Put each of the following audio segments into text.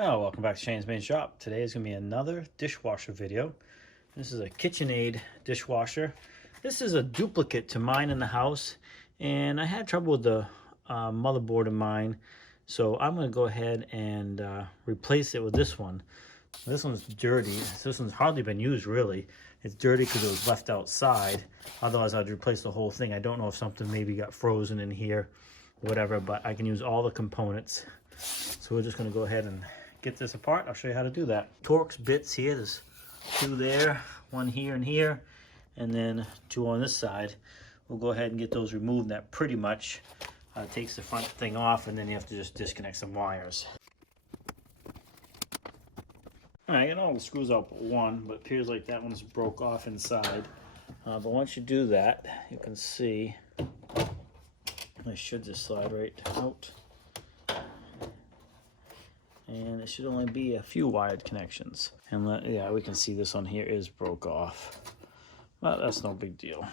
Oh, welcome back to Shane's Main Shop. Today is going to be another dishwasher video. This is a KitchenAid dishwasher. This is a duplicate to mine in the house, and I had trouble with the motherboard of mine, so I'm going to go ahead and replace it with this one. This one's dirty. This one's hardly been used, really. It's dirty because it was left outside. Otherwise, I'd replace the whole thing. I don't know if something maybe got frozen in here, whatever, but I can use all the components. So we're just going to go ahead and get this apart. I'll show you how to do that. Torx bits here, there's two there, one here and here, and then two on this side. We'll go ahead and get those removed. That pretty much takes the front thing off, and then you have to just disconnect some wires. All right, I got all the screws out but one, but it appears like that one's broke off inside. But once you do that, you can see I should just slide right out. And it should only be a few wired connections. And yeah, we can see this one here is broke off. But that's no big deal.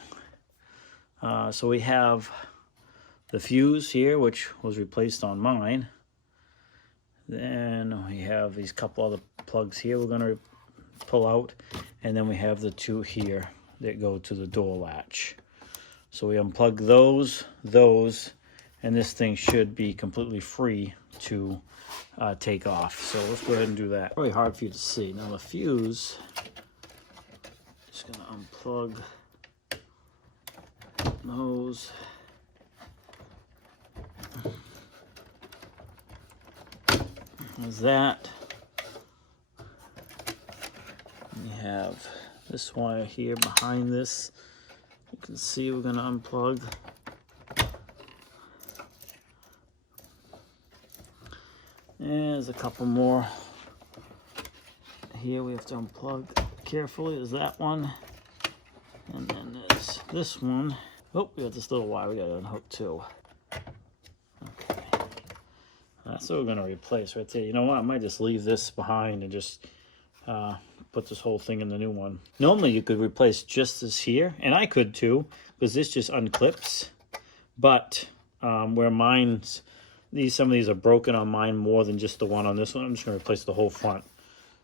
So we have the fuse here, which was replaced on mine. Then we have these couple other plugs here we're going to pull out. And then we have the two here that go to the door latch. So we unplug those, and this thing should be completely free to take off. So let's go ahead and do that. Really hard for you to see. Now the fuse, just gonna unplug those. There's that. We have this wire here behind this. You can see we're gonna unplug. And there's a couple more here we have to unplug carefully. There's that one, and then there's this one. Oh, we got this little wire we got to unhook too. Okay, that's what we're going to replace right there. You know what, I might just leave this behind and just put this whole thing in the new one. Normally you could replace just this here, and I could too, because this just unclips. But where mine's some of these are broken on mine more than just the one on this one, I'm just going to replace the whole front.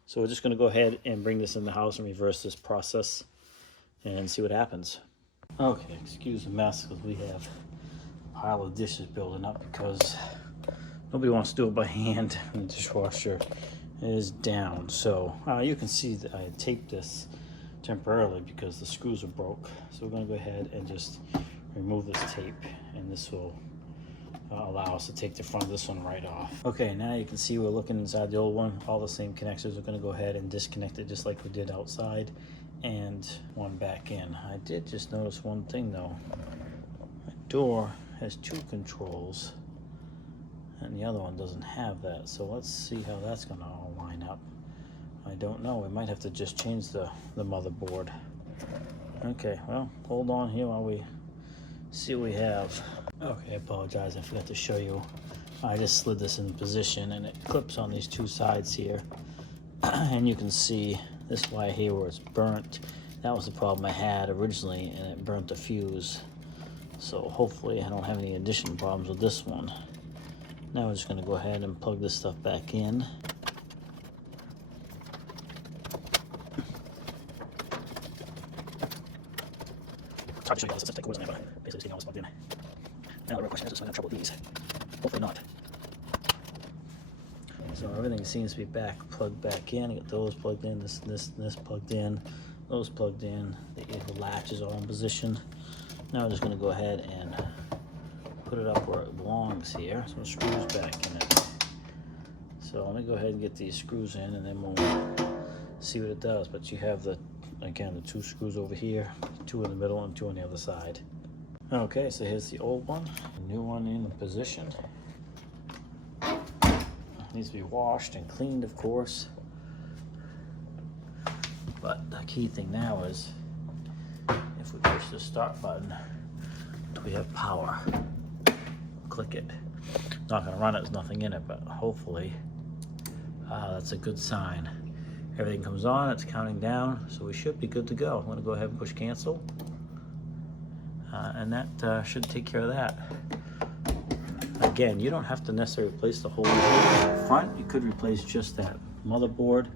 So we're just going to go ahead and bring this in the house and reverse this process and see what happens. Okay, excuse the mess, because we have a pile of dishes building up because nobody wants to do it by hand, and the dishwasher is down. So you can see that I taped this temporarily because the screws are broke. So we're going to go ahead and just remove this tape, and this will allow us to take the front of this one right off. Okay, now you can see we're looking inside the old one. All the same connectors. We're going to go ahead and disconnect it just like we did outside, and one back in. I did just notice one thing though. My door has two controls and the other one doesn't have that. So let's see how that's going to all line up. I don't know. We might have to just change the motherboard. Okay, well, hold on here while we see what we have. Okay, I apologize, I forgot to show you. I just slid this in position and it clips on these two sides here. And you can see this wire here where it's burnt. That was the problem I had originally, and it burnt the fuse. So hopefully I don't have any additional problems with this one. Now we're just going to go ahead and plug this stuff back in. It's hard to show you all this stuff, take cords on there, but basically seeing all this plugged in. Now the real question is, am I going to have trouble with these? Hopefully not. So everything seems to be plugged back in. I got those plugged in, this plugged in, those plugged in. The latch is all in position. Now I'm just going to go ahead and put it up where it belongs here. Some screws back in it. So let me go ahead and get these screws in, and then we'll see what it does. But you have again, the two screws over here, two in the middle and two on the other side. Okay, so here's the old one, the new one in position. Needs to be washed and cleaned, of course. But the key thing now is, if we push the start button, do we have power? Click it. Not gonna run it, there's nothing in it, but hopefully that's a good sign. Everything comes on, it's counting down, so we should be good to go. I'm gonna go ahead and push cancel. And that should take care of that. Again, you don't have to necessarily replace the whole front. You could replace just that motherboard.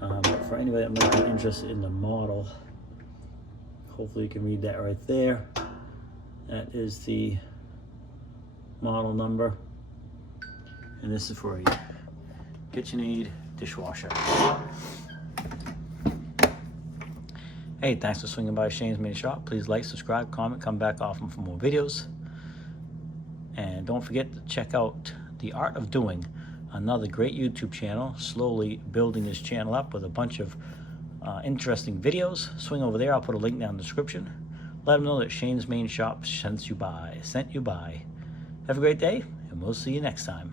But for anybody that might be interested in the model, hopefully you can read that right there. That is the model number. And this is for a KitchenAid dishwasher. Hey, thanks for swinging by Shane's Main Shop. Please like, subscribe, comment, come back often for more videos. And don't forget to check out The Art of Doing, another great YouTube channel. Slowly building this channel up with a bunch of interesting videos. Swing over there. I'll put a link down in the description. Let them know that Shane's Main Shop sent you by. Have a great day, and we'll see you next time.